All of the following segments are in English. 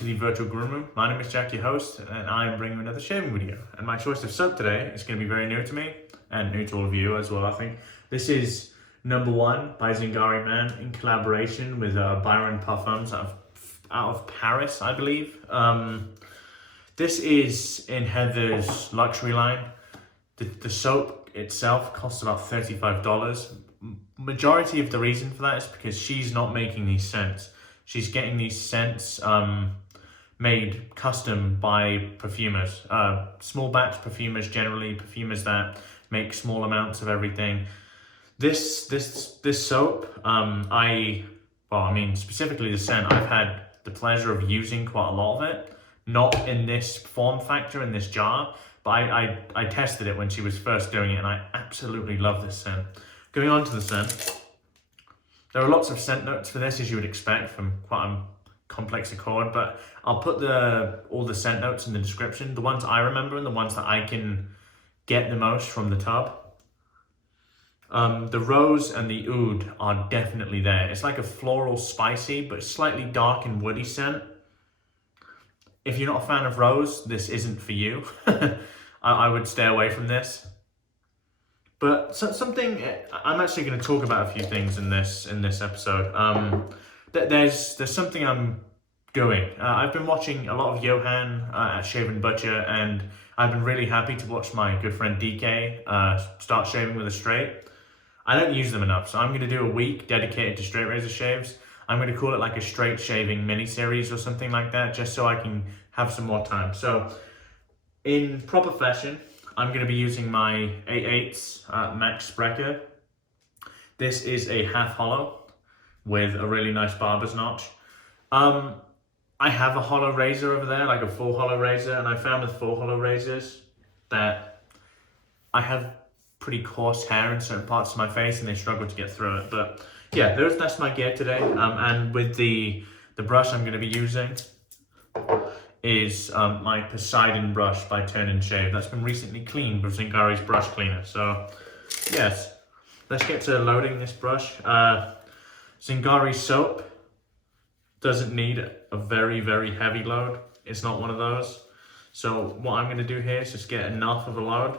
to the Virtual Groom Room. My name is Jack, your host, and I am bringing you another shaving video. And my choice of soap today is going to be very new to me, and new to all of you as well, I think. This is No.1 by Zingari Man in collaboration with Byron Parfums out of Paris, I believe. This is in Heather's luxury line. The soap itself costs about $35. Majority of the reason for that is because she's not making these scents. She's getting these scents made custom by perfumers, small batch perfumers generally, perfumers that make small amounts of everything. This soap, specifically the scent, I've had the pleasure of using quite a lot of it. Not in this form factor, in this jar, but I tested it when she was first doing it, and I absolutely love this scent. Going on to the scent. There are lots of scent notes for this, as you would expect from quite a complex accord, but I'll put all the scent notes in the description, the ones I remember and the ones that I can get the most from the tub. The rose and the oud are definitely there. It's like a floral spicy, but slightly dark and woody scent. If you're not a fan of rose, this isn't for you. I would stay away from this. But something, I'm actually going to talk about a few things in this episode. There's something I'm doing. I've been watching a lot of Johan at Shave and Butcher, and I've been really happy to watch my good friend DK start shaving with a straight. I don't use them enough, so I'm going to do a week dedicated to straight razor shaves. I'm going to call it like a straight shaving mini-series or something like that, just so I can have some more time. So, in proper fashion, I'm going to be using my 8/8 Max Sprecher. This is a half hollow with a really nice barber's notch. I have a hollow razor over there, like a full hollow razor, and I found with full hollow razors that I have pretty coarse hair in certain parts of my face and they struggle to get through it. But yeah, that's my gear today. And with the brush I'm going to be using is my Poseidon brush by TurnnShave. That's been recently cleaned with Zingari's brush cleaner. So yes, let's get to loading this brush. Zingari soap doesn't need a very, very heavy load. It's not one of those. So what I'm going to do here is just get enough of a load.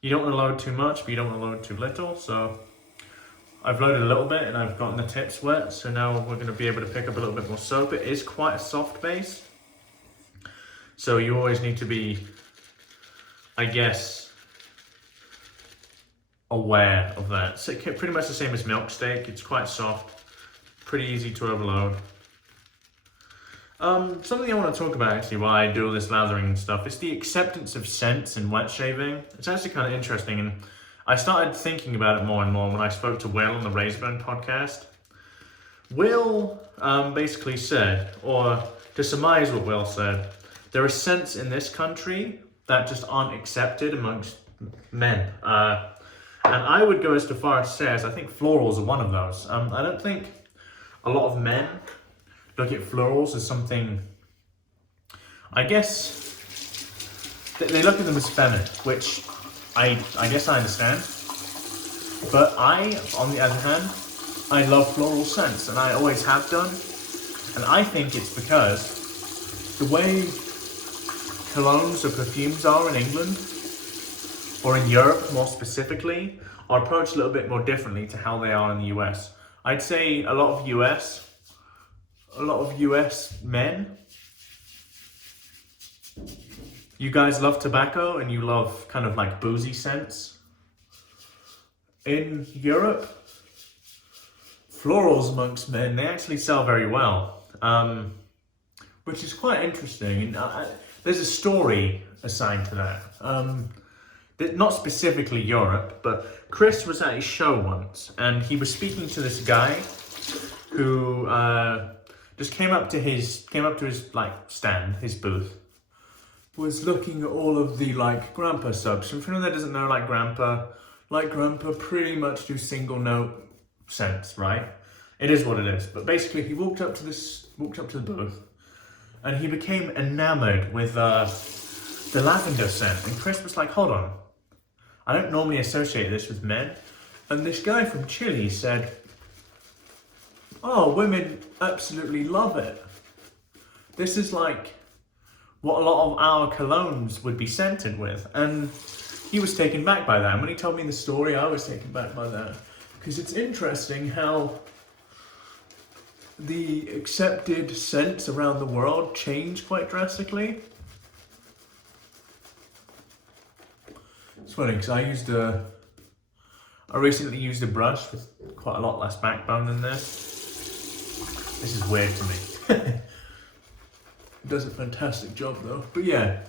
You don't want to load too much, but you don't want to load too little. So I've loaded a little bit and I've gotten the tips wet, so now we're going to be able to pick up a little bit more soap. It is quite a soft base, so you always need to be, I guess, aware of that. So pretty much the same as milk steak. It's quite soft, pretty easy to overload. Something I want to talk about actually while I do all this lathering and stuff is the acceptance of scents in wet shaving. It's actually kind of interesting, and I started thinking about it more and more when I spoke to Will on the Razorburn podcast. Will basically said, or to surmise what Will said, there are scents in this country that just aren't accepted amongst men. And I would go as far as to say, I think florals are one of those. I don't think a lot of men look at florals as something, I guess, they look at them as feminine, which I guess I understand, but I, on the other hand, I love floral scents, and I always have done, and I think it's because the way colognes or perfumes are in England, or in Europe more specifically, are approached a little bit more differently to how they are in the US. I'd say a lot of US men, you guys love tobacco and you love kind of like boozy scents. In Europe, florals amongst men, they actually sell very well, which is quite interesting. And there's a story assigned to that. Not specifically Europe, but Chris was at a show once and he was speaking to this guy who just came up to his like stand, his booth, was looking at all of the like grandpa subs. And for anyone that doesn't know, like grandpa pretty much do single note scents, right? It is what it is. But basically he walked up to the booth and he became enamored with the lavender scent. And Chris was like, hold on, I don't normally associate this with men. And this guy from Chile said, oh, women absolutely love it. This is like what a lot of our colognes would be scented with. And he was taken back by that. And when he told me the story, I was taken back by that. Because it's interesting how the accepted scents around the world change quite drastically. It's funny because I recently used a brush with quite a lot less backbone than this. This is weird to me. It does a fantastic job though. But yeah,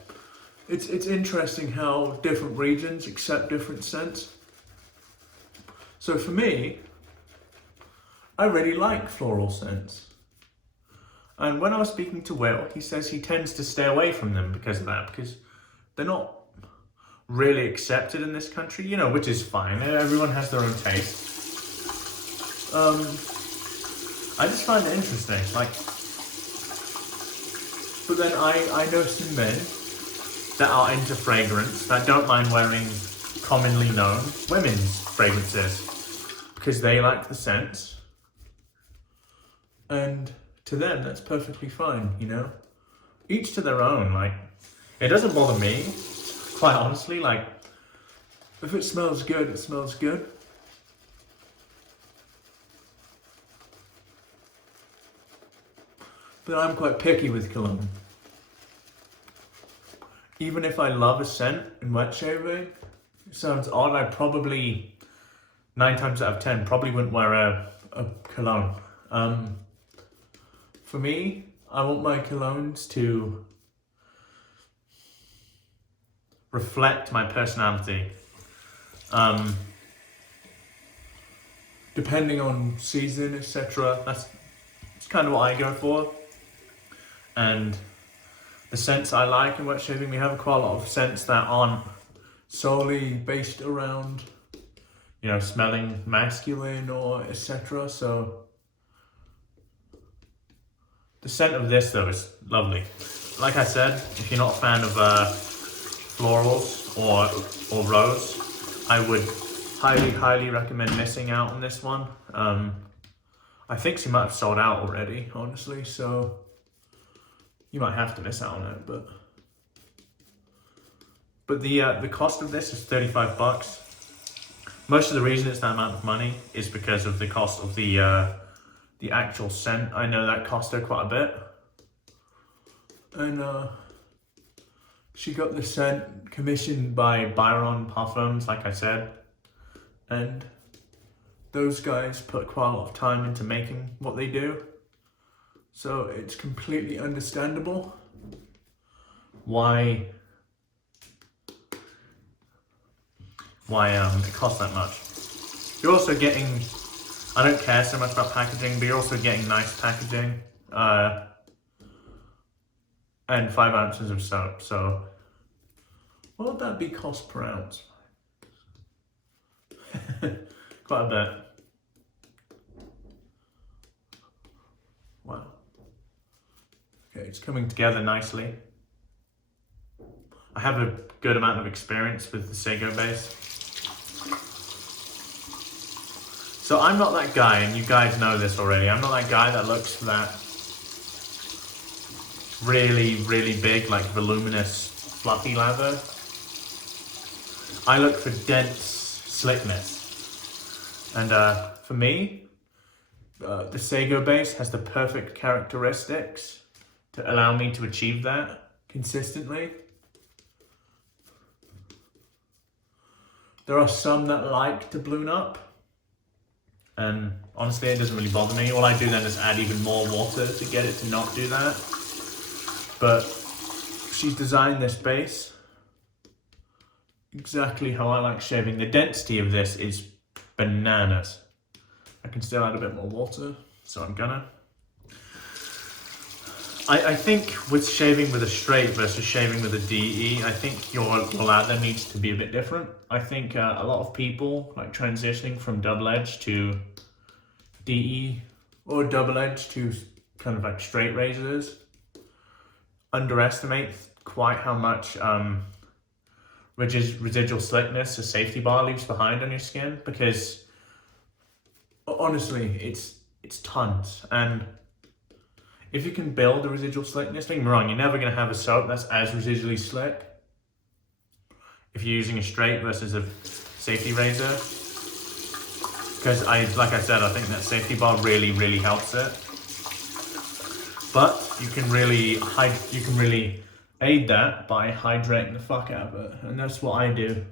it's interesting how different regions accept different scents. So for me, I really like floral scents. And when I was speaking to Will, he says he tends to stay away from them because of that, because they're not really accepted in this country, you know, which is fine. Everyone has their own taste. I just find it interesting, like, but then I know some men that are into fragrance that don't mind wearing commonly known women's fragrances because they like the scents, and to them that's perfectly fine, you know, each to their own. Like, it doesn't bother me, quite honestly. Like, if it smells good, it smells good. But I'm quite picky with cologne. Even if I love a scent in wet shaving, it sounds odd, I probably, 9 times out of 10, probably wouldn't wear a cologne. For me, I want my colognes to reflect my personality. Depending on season, etc. That's kind of what I go for. And the scents I like in wet shaving, we have quite a lot of scents that aren't solely based around, you know, smelling masculine or etc. So the scent of this though is lovely. Like I said, if you're not a fan of florals or rose, I would highly recommend missing out on this one. I think she might have sold out already, honestly, so you might have to miss out on it. But the cost of this is $35. Most of the reason it's that amount of money is because of the cost of the actual scent. I know that cost her quite a bit, and she got the scent commissioned by Byron Parfums, like I said, and those guys put quite a lot of time into making what they do. So it's completely understandable why it costs that much. You're also getting, I don't care so much about packaging, but you're also getting nice packaging, and 5 ounces of soap. So what would that be cost per ounce? Quite a bit. Wow. Okay, it's coming together nicely. I have a good amount of experience with the Sego base. So I'm not that guy, and you guys know this already, I'm not that guy that looks for that really big, like voluminous, fluffy lather. I look for dense slickness. And for me, the Sego base has the perfect characteristics to allow me to achieve that consistently. There are some that like to balloon up, and honestly it doesn't really bother me. All I do then is add even more water to get it to not do that. But she's designed this base exactly how I like shaving. The density of this is bananas. I can still add a bit more water, so I'm gonna. I think with shaving with a straight versus shaving with a DE, I think your lather needs to be a bit different. I think a lot of people, like transitioning from double edge to DE or double edge to kind of like straight razors, underestimate quite how much residual slickness a safety bar leaves behind on your skin, because honestly, it's it's tons. And if you can build a residual slickness, don't get me wrong, you're never going to have a soap that's as residually slick if you're using a straight versus a safety razor. Because like I said, I think that safety bar really helps it. But you can really aid that by hydrating the fuck out of it. And that's what I do.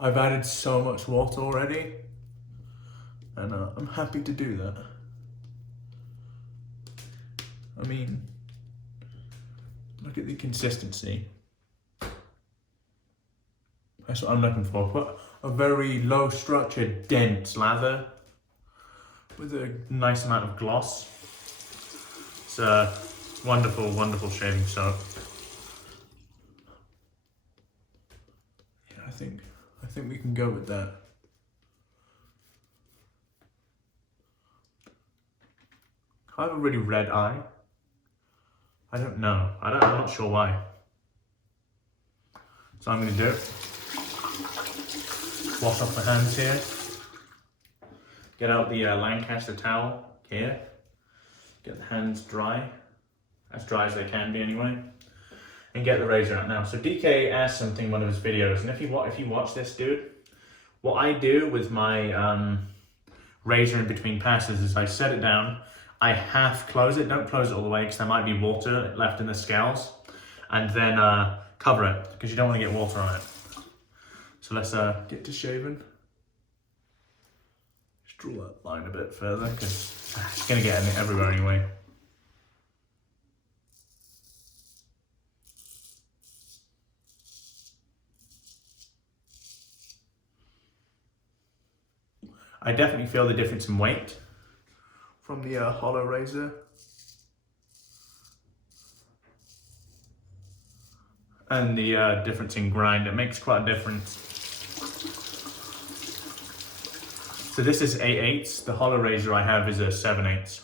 I've added so much water already. And I'm happy to do that. I mean, look at the consistency. That's what I'm looking for. Put a very low structured, dense lather with a nice amount of gloss. It's a wonderful shaving soap. Yeah, I think we can go with that. I have a really red eye. I don't know. I'm not sure why. So I'm going to do it. Wash off the hands here. Get out the Lancaster towel here. Get the hands dry. As dry as they can be anyway. And get the razor out now. So DK asked something in one of his videos, and if you watch this, dude, what I do with my razor in between passes is I set it down. I half close it, don't close it all the way because there might be water left in the scales, and then cover it because you don't want to get water on it. So let's get to shaving. Just draw that line a bit further because it's going to get everywhere anyway. I definitely feel the difference in weight from the hollow razor. And the difference in grind, it makes quite a difference. So this is 8/8. The hollow razor I have is a 7/8.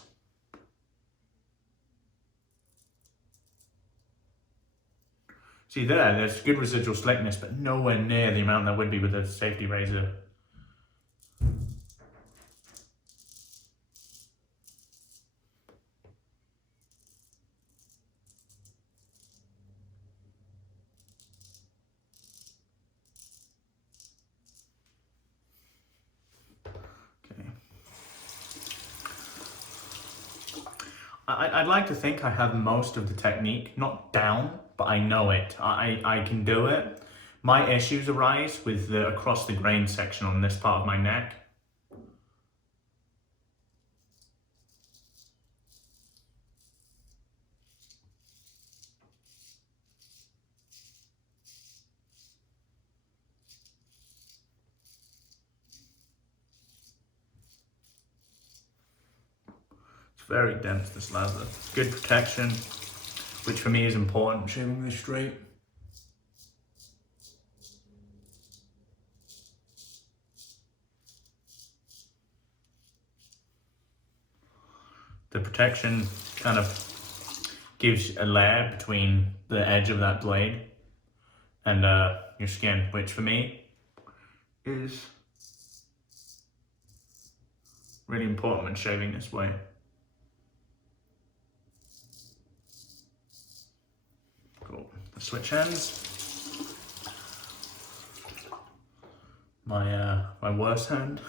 See there's good residual slickness, but nowhere near the amount there would be with a safety razor. I'd like to think I have most of the technique, not down, but I know it. I can do it. My issues arise with the across the grain section on this part of my neck. Very dense, this lather. Good protection, which for me is important, shaving this straight. The protection kind of gives a layer between the edge of that blade and your skin, which for me is really important when shaving this way. Switch hands. My worst hand.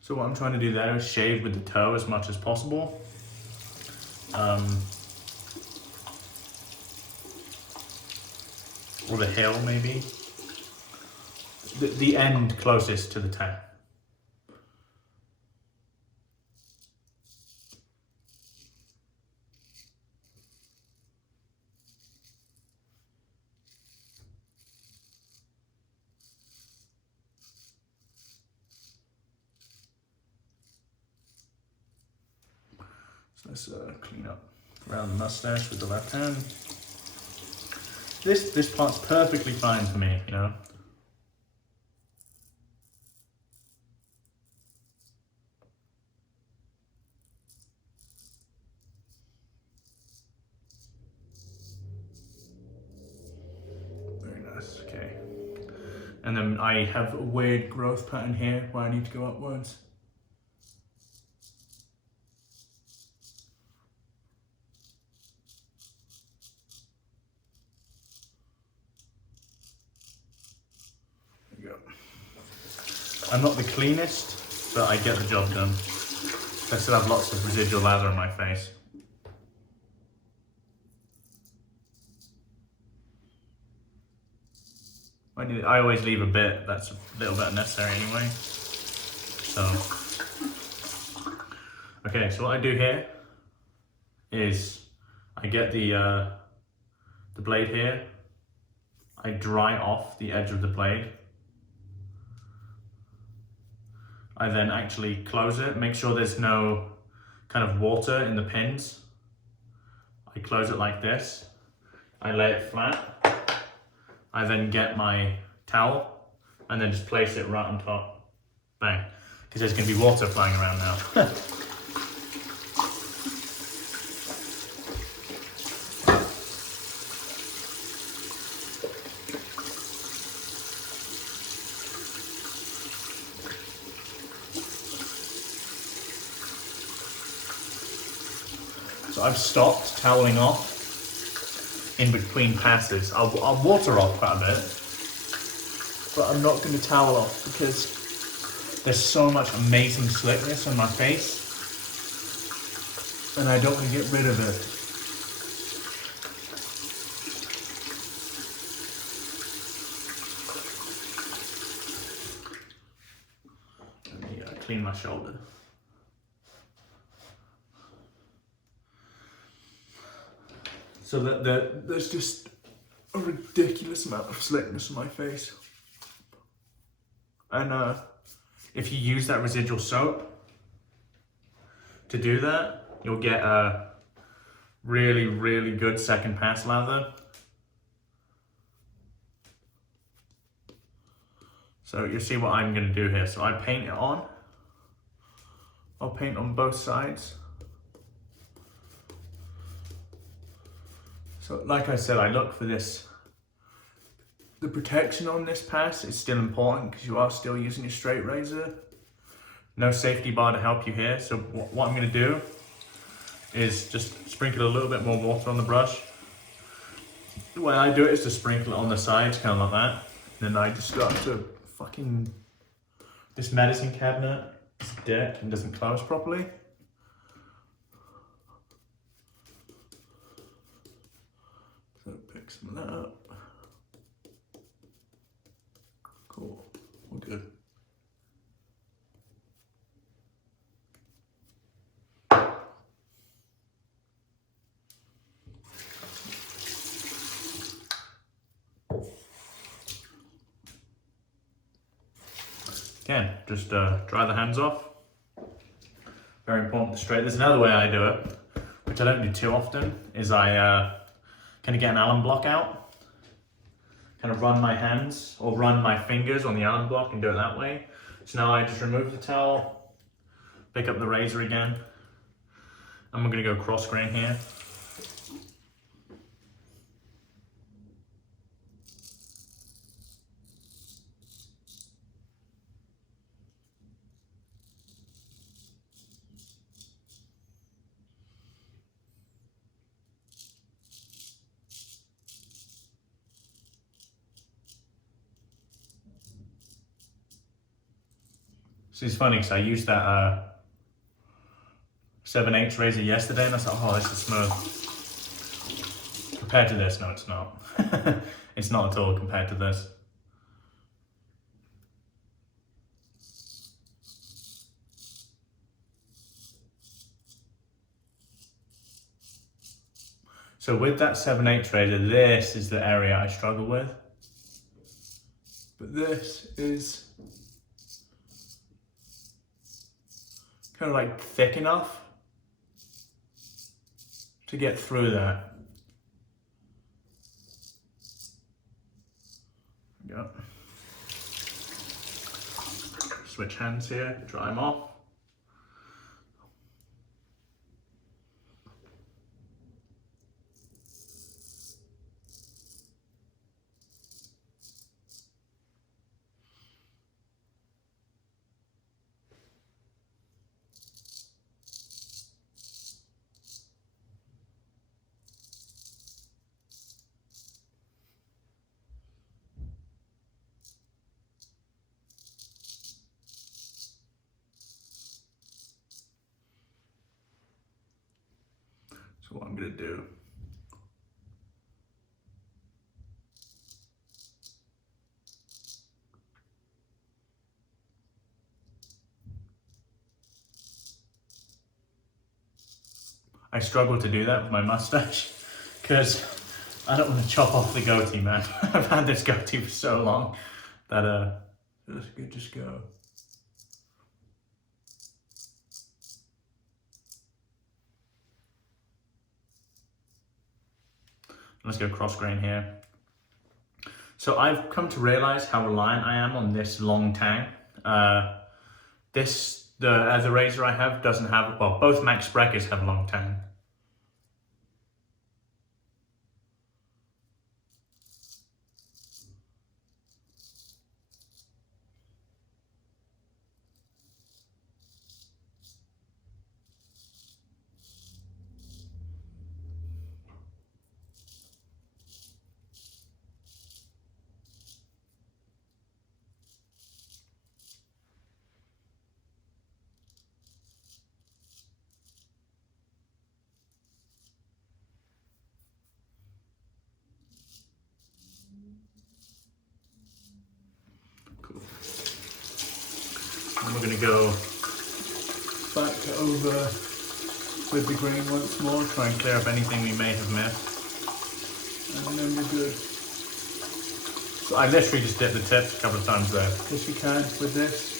So what I'm trying to do there is shave with the toe as much as possible. Or the heel, maybe. The end closest to the toe. So let's clean up around the mustache with the left hand. This part's perfectly fine for me, you know. And then I have a weird growth pattern here where I need to go upwards. There you go. I'm not the cleanest, but I get the job done. I still have lots of residual lather on my face. I always leave a bit, that's a little bit unnecessary anyway. So, okay, so what I do here is I get the blade here, I dry off the edge of the blade. I then actually close it, make sure there's no kind of water in the pins. I close it like this, I lay it flat. I then get my towel and then just place it right on top. Bang. Because there's going to be water flying around now. So I've stopped toweling off in between passes. I'll water off quite a bit, but I'm not going to towel off because there's so much amazing slickness on my face and I don't want to get rid of it. Let me clean my shoulder. So that there's just a ridiculous amount of slickness on my face. And if you use that residual soap to do that, you'll get a really, really good second pass lather. So you'll see what I'm gonna do here. So I paint it on. I'll paint on both sides. So like I said, I look for this. The protection on this pass is still important because you are still using a straight razor. No safety bar to help you here. So what I'm gonna do is just sprinkle a little bit more water on the brush. The way I do it is to sprinkle it on the sides, kind of like that. And then I just start to fucking, this medicine cabinet is dead and doesn't close properly. So pick some of that up. Cool, all good. Again, just dry the hands off. Very important to straight. There's another way I do it, which I don't do too often, is I kind of get an Allen block out, kind of run my hands or run my fingers on the Allen block and do it that way. So now I just remove the towel, pick up the razor again, and we're gonna go cross grain here. So it's funny because I used that 7/8 razor yesterday and I thought, oh, this is smooth. Compared to this, no, it's not. It's not at all compared to this. So with that 7/8 razor, this is the area I struggle with. But this is kind of like thick enough to get through that. There we go. Switch hands here, dry them off. So what I'm gonna do. I struggle to do that with my mustache because I don't want to chop off the goatee, man. I've had this goatee for so long that this could just go. Let's go cross grain here. So I've come to realize how reliant I am on this long tang. The razor I have doesn't have, well, both Max Sprechers have long tang. And we're going to go back over with the grain once more, try and clear up anything we may have missed. And then we're good. So I literally just dip the tips a couple of times there. Yes, you can with this.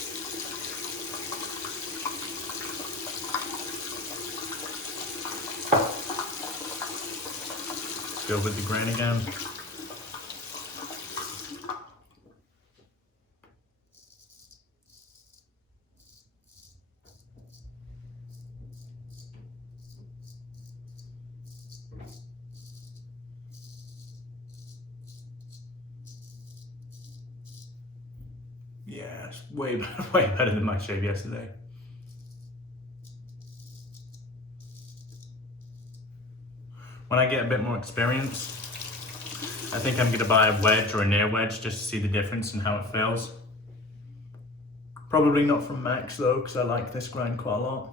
Go with the grain again. Yeah, it's way better than my shave yesterday. When I get a bit more experience, I think I'm gonna buy a wedge or a near wedge just to see the difference in how it feels. Probably not from Max though, because I like this grind quite a lot.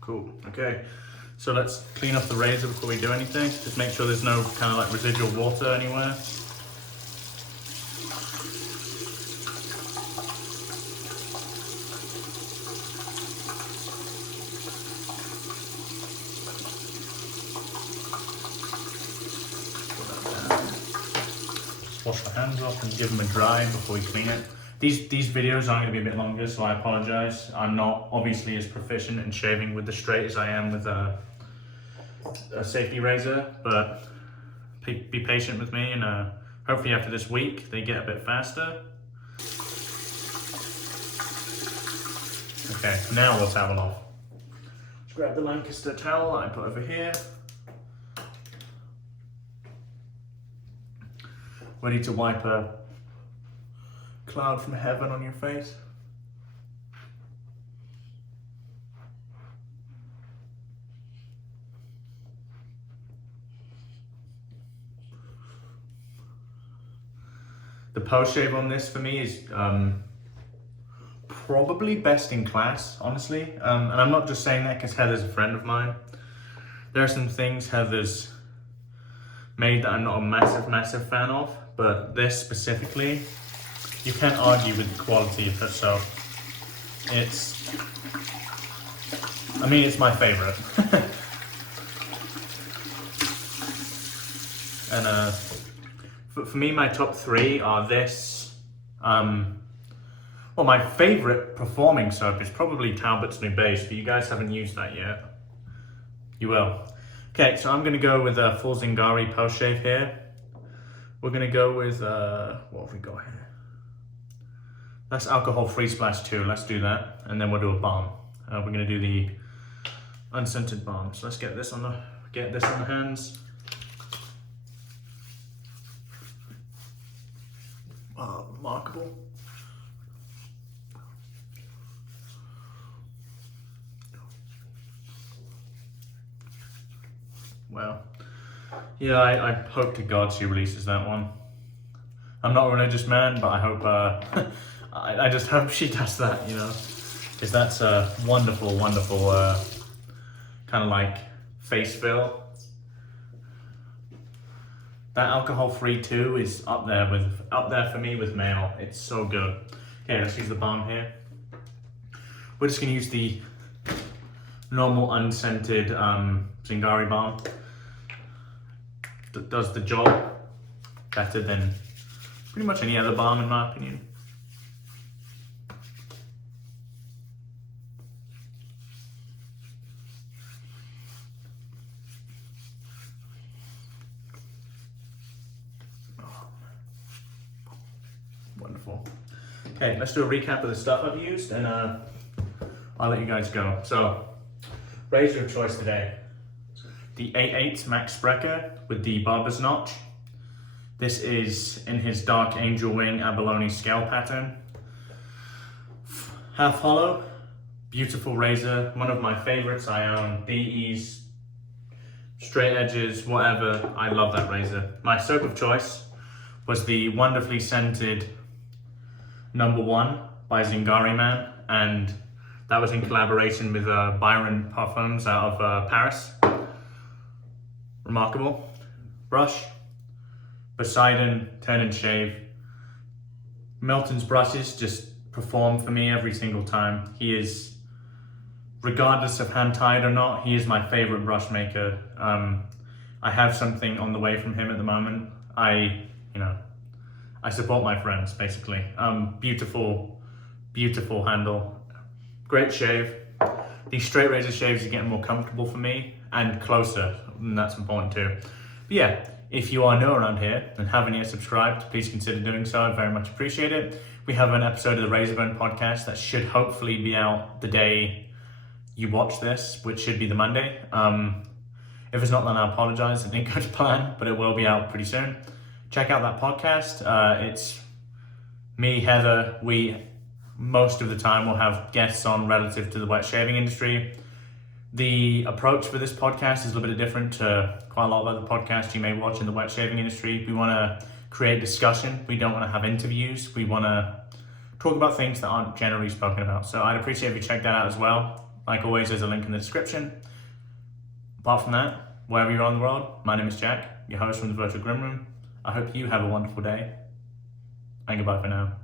Cool, okay. So let's clean up the razor before we do anything. Just make sure there's no kind of like residual water anywhere. Just wash the hands off and give them a dry before we clean it. These videos are going to be a bit longer, so I apologize. I'm not obviously as proficient in shaving with the straight as I am with a safety razor, but be patient with me, and hopefully after this week they get a bit faster. Okay, now we'll towel off. Let's grab the Lancaster towel that I put over here. Ready to wipe a cloud from heaven on your face. The post shave on this for me is probably best in class, honestly. And I'm not just saying that because Heather's a friend of mine. There are some things Heather's made that I'm not a massive fan of, but this specifically, you can't argue with the quality of her soap. I mean, it's my favorite. And for me, my top 3 are this. Well, my favorite performing soap is probably Talbot's New Base, but you guys haven't used that yet. You will. Okay, so I'm gonna go with a full Zingari post-shave here. We're gonna go with, what have we got here? That's alcohol-free splash 2, let's do that. And then we'll do a balm. We're gonna do the unscented balm. So let's get this on the hands. Oh, remarkable. Well, yeah, I hope to God she releases that one. I'm not a religious man, but I hope, I just hope she does that, you know, because that's a wonderful, wonderful, kind of like face fill. That alcohol-free too is up there for me with male. It's so good. Okay, let's use the balm here. We're just gonna use the normal unscented Zingari balm. That does the job better than pretty much any other balm in my opinion. Wonderful. Okay, let's do a recap of the stuff I've used and I'll let you guys go. So, razor of choice today. The 8/8 Max Sprecher with the barber's notch. This is in his dark angel wing abalone scale pattern. Half hollow, beautiful razor, one of my favorites I own. BEs, straight edges, whatever, I love that razor. My soap of choice was the wonderfully scented No.1 by Zingari Man, and that was in collaboration with Byron Parfums out of Paris. Remarkable. Brush, Poseidon, TurnnShave. Melton's brushes just perform for me every single time. He is, regardless of hand-tied or not, he is my favorite brush maker. I have something on the way from him at the moment. I support my friends, basically. Beautiful, beautiful handle. Great shave. These straight razor shaves are getting more comfortable for me and closer, and that's important too. But yeah, if you are new around here and haven't yet subscribed, please consider doing so. I very much appreciate it. We have an episode of the Razorbone podcast that should hopefully be out the day you watch this, which should be the Monday. If it's not, then I apologize. It didn't go to plan, but it will be out pretty soon. Check out that podcast. It's me, Heather. We, most of the time, will have guests on relative to the wet shaving industry. The approach for this podcast is a little bit different to quite a lot of other podcasts you may watch in the wet shaving industry. We want to create discussion. We don't want to have interviews. We want to talk about things that aren't generally spoken about. So I'd appreciate if you check that out as well. Like always, there's a link in the description. Apart from that, wherever you are in the world, my name is Jack, your host from the Virtual Grim Room. I hope you have a wonderful day, and goodbye for now.